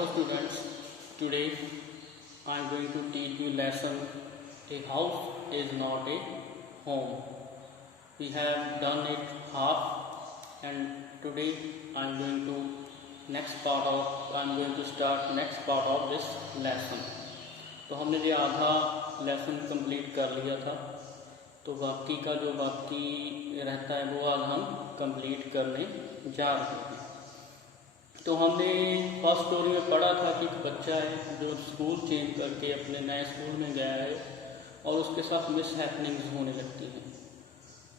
Hello students, today I am going to teach you lesson a house is not a home. We have done it half and today I am going to start next part of this lesson. तो हमने ये आधा lesson complete कर लिया था, तो बाकी का जो बाकी रहता है वो आज हम कंप्लीट करने जा रहे हैं। तो हमने फर्स्ट स्टोरी में पढ़ा था कि एक बच्चा है जो स्कूल चेंज करके अपने नए स्कूल में गया है और उसके साथ मिस हैपनिंग्स होने लगती हैं।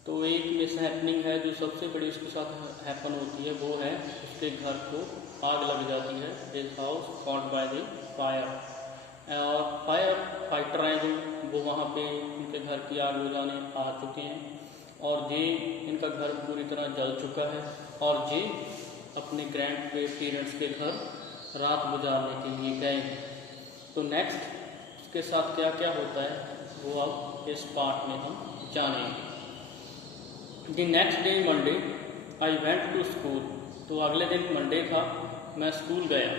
तो एक मिस हैपनिंग है जो सबसे बड़ी उसके साथ हैपन होती है, वो है उसके घर को आग लग जाती है। His house caught by the fire, और फायर फाइटर हैं जो वो वहाँ पे उनके घर की आग बुझाने आ चुके हैं और ये इनका घर पूरी तरह जल चुका है और ये अपने ग्रैंड पेरेंट्स के घर रात गुजारने के लिए गए हैं। तो नेक्स्ट उसके साथ क्या क्या होता है वो अब इस पार्ट में हम जानेंगे। The next day Monday I went to school, तो अगले दिन मंडे था, मैं स्कूल गया।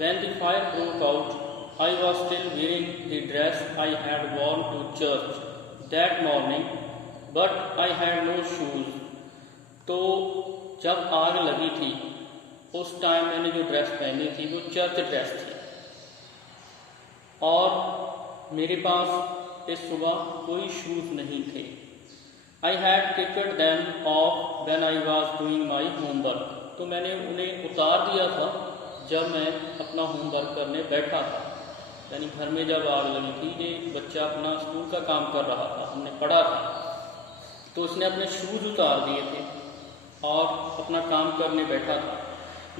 When the fire broke out, I was still wearing the dress I had worn to church that morning, but I had no shoes. तो जब आग लगी थी उस टाइम मैंने जो ड्रेस पहनी थी वो चर्च ड्रेस थी और मेरे पास इस सुबह कोई शूज़ नहीं थे। I had taken them off when I was doing my homework, तो मैंने उन्हें उतार दिया था जब मैं अपना होमवर्क करने बैठा था। यानी घर में जब आग लगी थी, ये बच्चा अपना स्कूल का काम कर रहा था, हमने पढ़ा था, तो उसने अपने शूज़ उतार दिए थे और अपना काम करने बैठा था।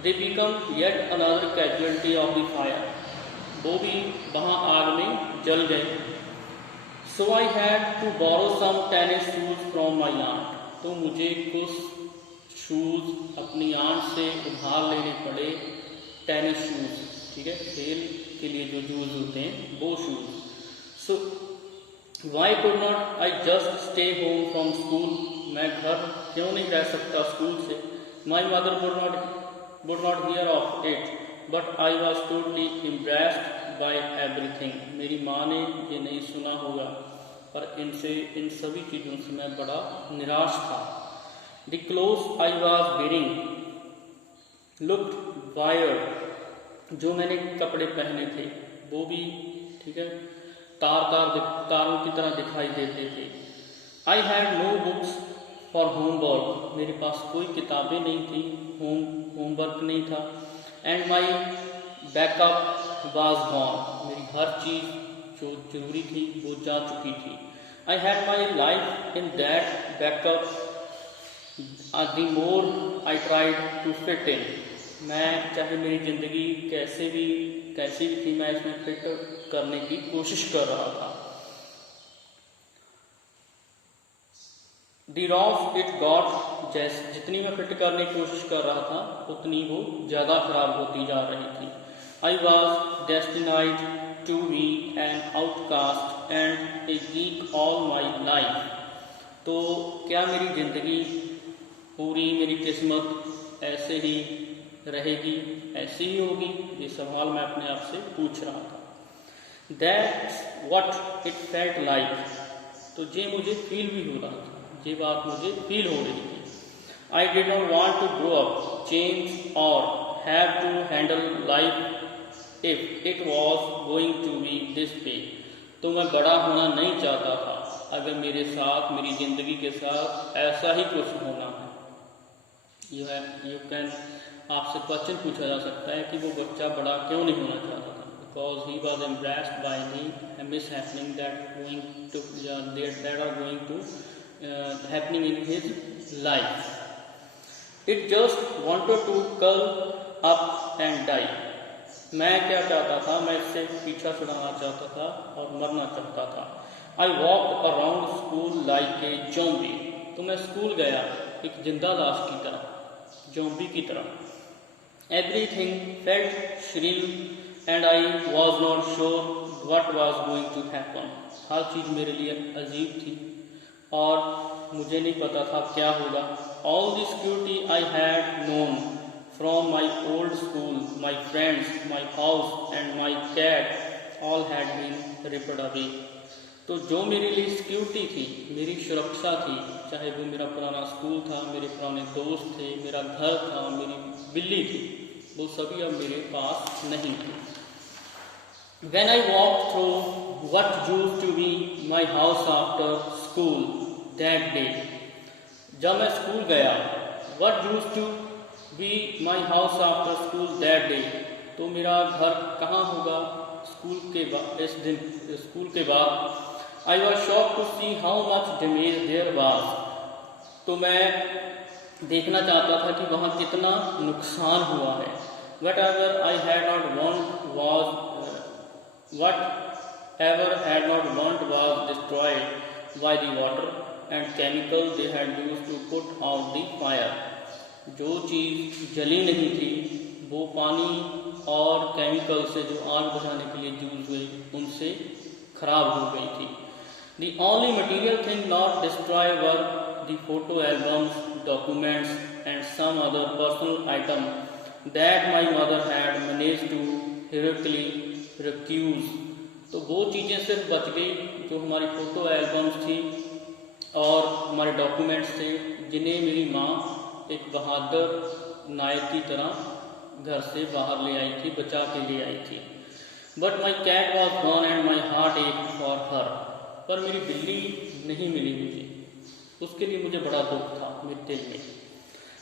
They become yet another casualty of the fire, वो भी वहाँ आग में जल गए। So I had to borrow some tennis shoes from my aunt, तो मुझे कुछ शूज़ अपनी आंट से उधार लेने पड़े। टेनिस शूज़, ठीक है, खेल के लिए जो शूज़ होते हैं वो shoes. So Y could not I just stay home from school, मैं घर क्यों नहीं रह सकता स्कूल से। My mother would not here of it, but I was totally impressed by everything, मेरी माँ ने ये नहीं सुना होगा पर इन सभी चीज़ों से मैं बड़ा निराश था। The cloth I was wearing looked wired, जो मैंने कपड़े पहने थे वो भी, ठीक है, तारों की तरह दिखाई देते थे। I had no books for homework, मेरे पास कोई किताबें नहीं थी, होमवर्क नहीं था। And my backup was gone, मेरी हर चीज़ जो जरूरी थी वो जा चुकी थी। I had my life in that backup, the more I tried to fit in, मैं चाहे मेरी ज़िंदगी कैसी भी थी, मैं इसमें फिट करने की कोशिश कर रहा था। द रॉफ इट गॉट, जैसे जितनी मैं फिट करने की कोशिश कर रहा था उतनी वो ज़्यादा खराब होती जा रही थी। I was destined to be an outcast and a geek all my life, तो क्या मेरी ज़िंदगी पूरी, मेरी किस्मत ऐसे ही रहेगी, ऐसी ही होगी, ये सवाल मैं अपने आप से पूछ रहा था। That's what it felt like, तो ये मुझे फील भी हो रहा था, ये बात मुझे फील हो रही थी। I did not want to grow up, change or have to handle life if it was going to be this way, तो मैं बड़ा होना नहीं चाहता था अगर मेरे साथ, मेरी ज़िंदगी के साथ ऐसा ही कुछ होना है। यू कैन, आपसे क्वेश्चन पूछा जा सकता है कि वो बच्चा बड़ा क्यों नहीं होना चाहता था। Because he was impressed by the mishappening that are going to happening in his life. It just wanted to curl up and die, मैं क्या चाहता था, मैं इससे पीछा छुड़ाना चाहता था और मरना चाहता था। I walked around school like a zombie, तो मैं स्कूल गया एक जिंदा लाश की तरह, ज़ॉम्बी की तरह। Everything felt shrill and I was not sure what was going to happen. हर चीज़ मेरे लिए अजीब थी और मुझे नहीं पता था क्या होगा। All the security I had known From my old school, my friends, my house and my cat all had been ripped away. तो जो मेरे लिए सिक्योरिटी थी, मेरी सुरक्षा थी, चाहे वो मेरा पुराना स्कूल था, मेरे पुराने दोस्त थे, मेरा घर था, मेरी बिल्ली थी, वो सभी अब मेरे पास नहीं थे. When I walked through what used to be my house after school that day, जब मैं स्कूल गया, what used to be my house after school that day, तो मेरा घर कहाँ होगा स्कूल के बाद, इस दिन स्कूल के बाद. I was shocked to see how much damage there was. तो मैं देखना चाहता था कि वहाँ कितना नुकसान हुआ है. Whatever I had not want was whatever had not want was destroyed by the water and chemical they had used to put out the fire. जो चीज़ जली नहीं थी वो पानी और केमिकल से जो आग बुझाने के लिए यूज हुए उनसे खराब हो गई थी. The only material thing not destroyed were the photo albums, documents and some other personal item that my mother had managed to heroically recuse. तो वो चीज़ें सिर्फ बच गई जो हमारी फ़ोटो एल्बम्स थी और हमारे डॉक्यूमेंट्स थे जिन्हें मेरी माँ एक बहादुर नायक की तरह घर से बाहर ले आई थी, बचा के ले आई थी. But my cat was gone and my heart ache for her. पर मेरी बिल्ली नहीं मिली मुझे, उसके लिए मुझे बड़ा दुख था मेरे दिल में.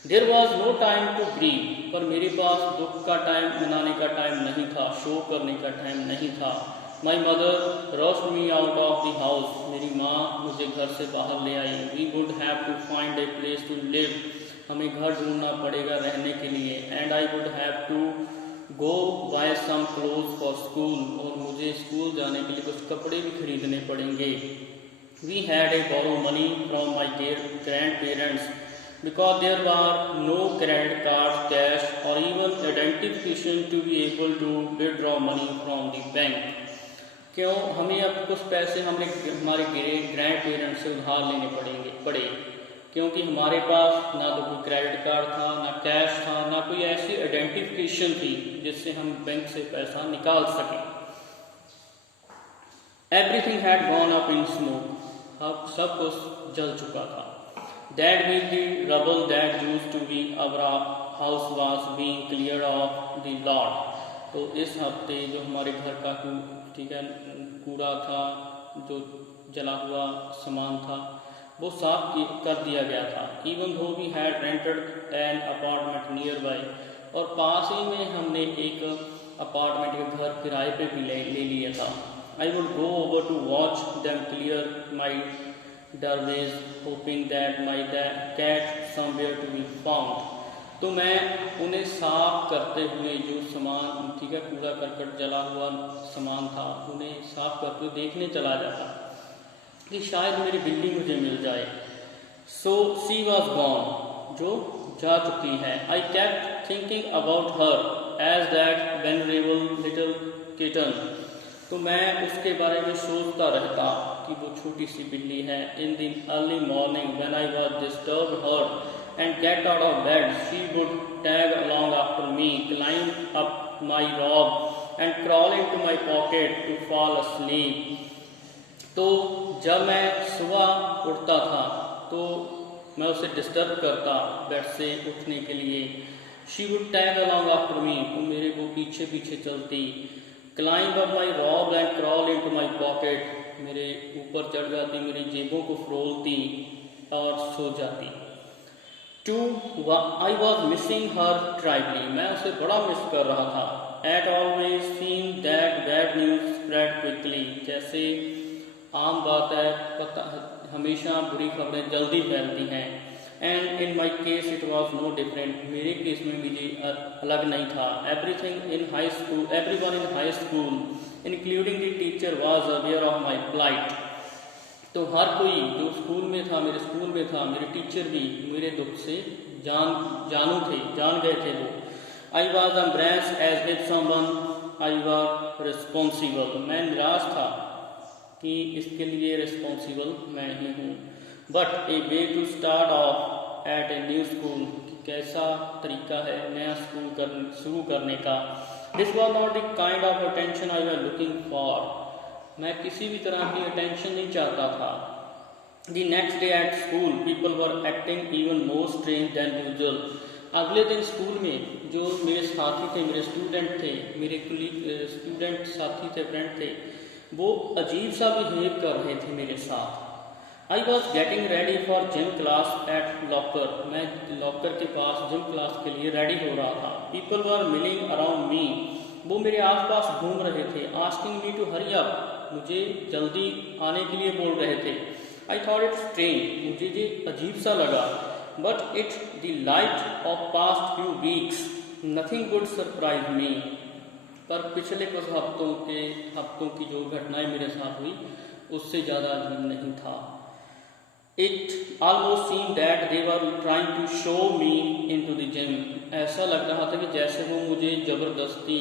There was no time to grieve. पर मेरे पास दुख का टाइम मनाने का टाइम नहीं था, शो करने का टाइम नहीं था. My mother rushed me out of the house. मेरी माँ मुझे घर से बाहर ले आई. We would have to find a place to live. हमें घर ढूंढना पड़ेगा रहने के लिए. And I would have to go buy some cloth for school. और मुझे स्कूल जाने के लिए कुछ कपड़े भी खरीदने पड़ेंगे. We had a borrow money from my grandparents because there are no credit card, cash और even identification to be able to withdraw money from the bank. क्यों हमें अब कुछ पैसे हमारे ग्रैंड पेरेंट्स से उधार लेने पड़े क्योंकि हमारे पास ना तो कोई क्रेडिट कार्ड था, ना कैश था, ना कोई ऐसी आइडेंटिफिकेशन थी जिससे हम बैंक से पैसा निकाल सकें. Everything had gone up in smoke. अब सब कुछ जल चुका था. That mean the rubble that used to be our house was being cleared off the lot. तो इस हफ्ते जो हमारे घर का कूड़ा था, जो जला हुआ सामान था, वो साफ कर दिया गया था. Even though we had rented an apartment nearby. और पास ही में हमने एक अपार्टमेंट का घर किराए पे भी ले लिया था. I would go over to watch them clear my doorways hoping that my cat somewhere to be found. तो मैं उन्हें साफ करते हुए जो सामान कूड़ा करकट जला हुआ सामान था उन्हें साफ करते हुए देखने चला जाता कि शायद मेरी बिल्ली मुझे मिल जाए. So she was gone. जो जा चुकी है. I kept thinking about her as that vulnerable little kitten. तो मैं उसके बारे में सोचता रहता कि वो छोटी सी बिल्ली है. In the early morning when I was disturb her and get out of bed, she would tag along after me, climb up my robe and crawl into my pocket to fall asleep. तो जब मैं सुबह उठता था तो मैं उसे disturb करता बेड से उठने के लिए. She would tag along after me. तो मेरे को पीछे पीछे चलती. Climb up my robe and crawl into my pocket. मेरे ऊपर चढ़ जाती, मेरी जेबों को फरोलती और सो जाती. I was missing her terribly. मैं उसे बड़ा मिस कर रहा था. It always seemed that bad news spread quickly. जैसे आम बात है, हमेशा बुरी खबरें जल्दी फैलती हैं. And in my case it was no different. मेरे केस में भी अलग नहीं था. Everyone in high school, including the teacher, was aware of my plight. तो हर कोई जो स्कूल में था, मेरे स्कूल में था, मेरे टीचर भी मेरे दुख से जान गए थे वो. I was embarrassed as if someone I was responsible. मैं निराश था कि इसके लिए रिस्पॉन्सिबल मैं ही हूँ. But a way to start off at a new school. कैसा तरीका है नया शुरू करने का। This was not the kind of attention I was looking for. मैं किसी भी तरह की अटेंशन नहीं चाहता था। The next day at school, people were acting even more strange than usual. अगले दिन स्कूल में जो मेरे साथी थे, मेरे स्टूडेंट थे, मेरे स्टूडेंट साथी थे, फ्रेंड थे, वो अजीब सा बिहेव कर रहे थे मेरे साथ। I was getting ready for gym class at locker. मैं लॉकर के पास जिम क्लास के लिए रेडी हो रहा था। People were milling around me. वो मेरे आसपास घूम रहे थे। Asking me to hurry up. मुझे जल्दी आने के लिए बोल रहे थे। I thought it strange, मुझे ये अजीब सा लगा। But it the light of past few weeks, nothing would surprise me। पर पिछले कुछ हफ्तों की जो घटनाएं मेरे साथ हुई उससे ज़्यादा अजीब नहीं था। It almost seemed that they were trying to show me into the gym। ऐसा लग रहा था कि जैसे वो मुझे ज़बरदस्ती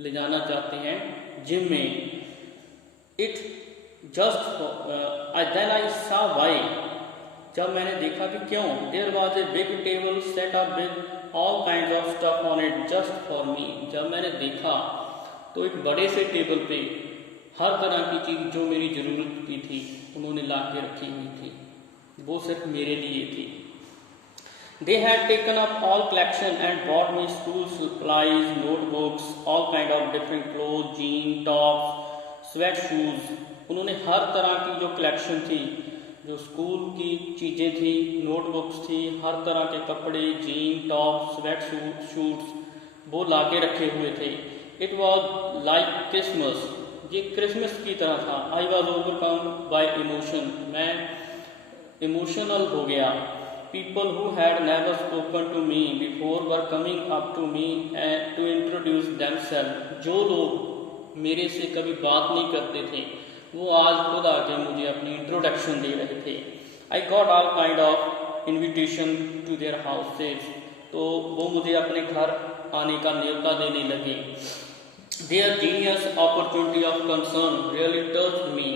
ले जाना चाहते हैं जिम में। It then I saw why। जब मैंने देखा कि क्यों। There was a big table set up with all kinds of stuff on it just for me। जब मैंने देखा तो एक बड़े से टेबल पे हर तरह की चीज़ जो मेरी ज़रूरत की थी उन्होंने ला के रखी हुई थी, वो सिर्फ मेरे लिए थी। They had taken up all collection and bought me school supplies, notebooks, all kind of different clothes, jeans, tops, sweat shoes। उन्होंने हर तरह की जो कलेक्शन थी, जो स्कूल की चीज़ें थी, नोटबुक्स थी, हर तरह के कपड़े, जीन, टॉप, स्वेट शूट्स, वो ला के रखे हुए थे। It was like Christmas. ये क्रिसमस की तरह था। I was overcome by emotion. मैं इमोशनल हो गया। People who had never spoken to me before were coming up to me to introduce themselves. जो लोग मेरे से कभी बात नहीं करते थे वो आज खुद आके मुझे अपनी इंट्रोडक्शन दे रहे थे। I got all kind of invitation to their houses. तो वो मुझे अपने घर आने का न्योता देने लगे। Their genius opportunity of concern really touched me.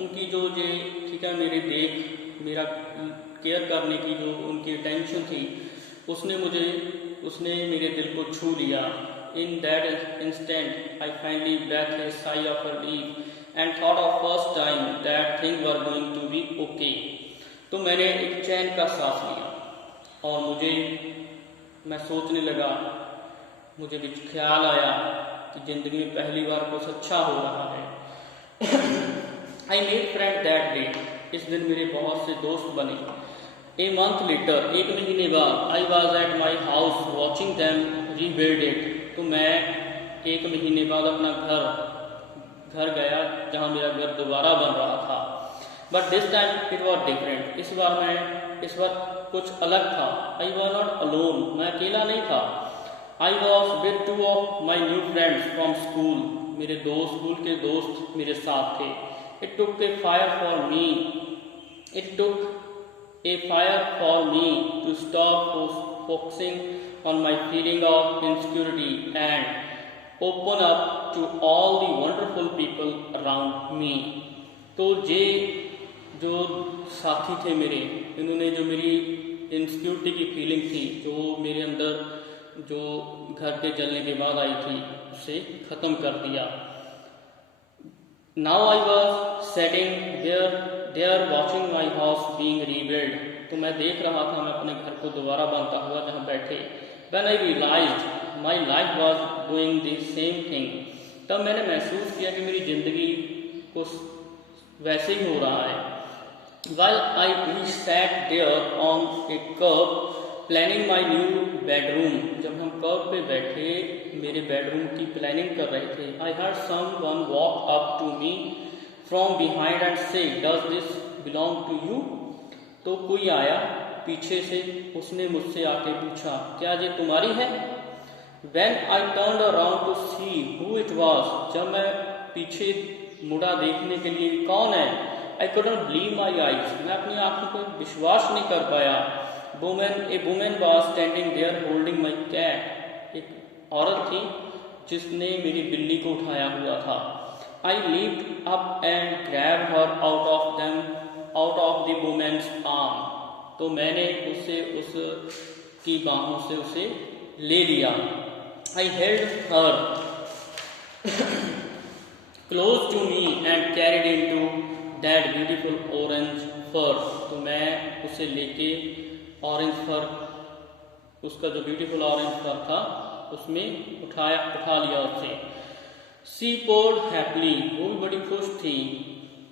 उनकी जो ये ठीक है मेरा केयर करने की जो उनकी अटेंशन थी उसने मेरे दिल को छू लिया। In that instant I finally breathed a sigh of relief and thought of first time that things were going to be okay। तो मैंने एक चैन का सांस लिया और मैं सोचने लगा, मुझे भी ख्याल आया कि ज़िंदगी में पहली बार कुछ अच्छा हो रहा है। I made friend that day. इस दिन मेरे बहुत से दोस्त बने। ए मंथ लेटर, एक महीने बाद, I was at my house watching them rebuild it. तो मैं एक महीने बाद अपना घर गया जहाँ मेरा घर दोबारा बन रहा था। But this time it was different. इस बार कुछ अलग था। I was not alone. मैं अकेला नहीं था। I was with two of my new friends from school. मेरे स्कूल के दोस्त मेरे साथ थे। It took a fire for me to stop focusing on my feeling of insecurity and open up to all the wonderful people around me। तो जो साथी थे मेरे, इन्होंने जो मेरी इनसिक्योरिटी की फीलिंग थी जो मेरे अंदर जो घर के जलने के बाद आई थी उसे ख़त्म कर दिया। Now I was sitting there watching my house being rebuild. तो मैं देख रहा था मैं अपने घर को दोबारा बनता हुआ जहाँ बैठे। When I realized my life was doing the same thing। तब मैंने महसूस किया कि मेरी ज़िंदगी को वैसे ही हो रहा है। While we sat there on a curb planning my new bedroom। जब हम कर्ब पे बैठे मेरे बेडरूम की प्लानिंग कर रहे थे। I heard someone walk up to me from behind and say, Does this belong to you? तो कोई आया पीछे से, उसने मुझसे आके पूछा, क्या ये तुम्हारी है? When I turned around to see who it was। जब मैं पीछे मुड़ा देखने के लिए कौन है, I couldn't believe my eyes। मैं अपनी आंखों पर विश्वास नहीं कर पाया। A woman was standing there holding my cat। एक औरत थी जिसने मेरी बिल्ली को उठाया हुआ था। I leaped up and grabbed her out of the woman's arm। तो मैंने उसे उस की बाहों से उसे ले लिया। I held her close to me and carried into that beautiful orange fur. तो मैं उसे लेके ऑरेंज फर, उसका जो ब्यूटीफुल ऑरेंज फर था उसमें उठा लिया उसे। शी पोर्ड हैप्पली, वो भी बड़ी खुश थी।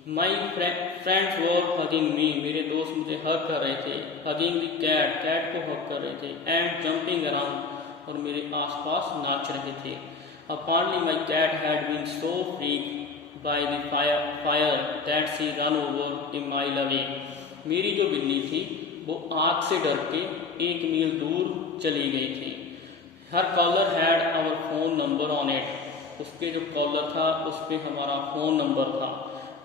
माई फ्रेंड्स वर हगिंग मी, मेरे दोस्त मुझे हग कर रहे थे। हगिंग द कैट, कैट को हग कर रहे थे। एंड जंपिंग अराउंड, और मेरे आसपास नाच रहे थे। Apparently my cat had been so freak by the fire that she run over a mile away. मेरी जो बिल्ली थी वो आग से डर के 1 मील दूर चली गई थी। Her collar had our phone number on it, उसके जो कॉलर था उस पर हमारा फ़ोन नंबर था।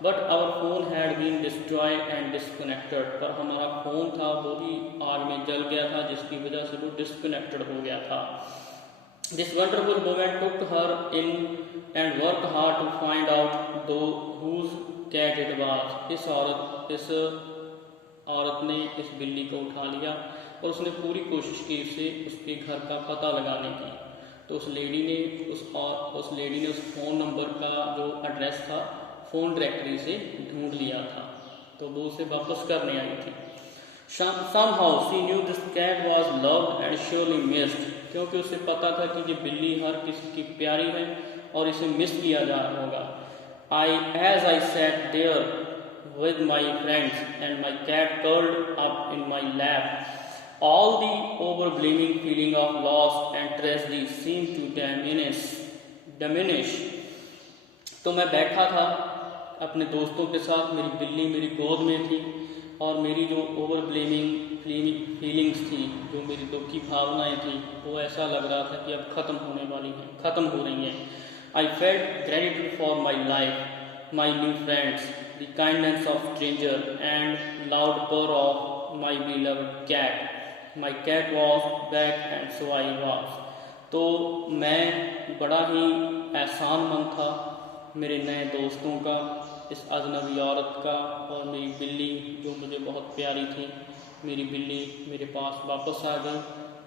But our phone had been destroyed and disconnected, पर हमारा फ़ोन था वो भी आग में जल गया था, जिसकी वजह से वो डिस्कनेक्टेड हो गया था। This wonderful woman took her in and work hard to find out though whose cat it was. इस औरत ने इस बिल्ली को उठा लिया और उसने पूरी कोशिश की उसके घर का पता लगाने की। तो उस लेडी ने उस फ़ोन नंबर का जो एड्रेस था फ़ोन डायरेक्टरी से ढूंढ लिया था, तो वो उसे वापस करने आई थी। Somehow she knew this cat was loved and surely missed, क्योंकि उसे पता था कि ये बिल्ली हर किसी की प्यारी है और इसे मिस किया जा रहा होगा। As I sat there with my friends and my cat curled up in my lap, all the overwhelming feeling of loss and tragedy seemed to diminish. तो मैं बैठा था अपने दोस्तों के साथ, मेरी बिल्ली मेरी गोद में थी और मेरी जो ओवरब्लेमिंग फीलिंग्स थी, जो मेरी दुख की भावनाएं थी, वो ऐसा लग रहा था कि अब ख़त्म हो रही हैं। I felt gratitude for my life, my new friends, the kindness of stranger and loud purr of my beloved cat. My cat was back and so I was. तो मैं बड़ा ही एहसानमंद था मेरे नए दोस्तों का, इस अजनबी औरत का, और मेरी बिल्ली जो मुझे बहुत प्यारी थी, मेरी बिल्ली मेरे पास वापस आ गई।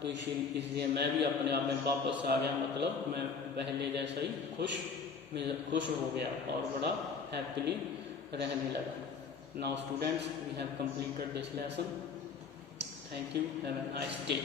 तो इसलिए मैं भी अपने आप में वापस आ गया, मतलब मैं पहले जैसा ही खुश हो गया और बड़ा हैप्पीली रहने लगा। Now students, we have completed this lesson. Thank you, have a nice day.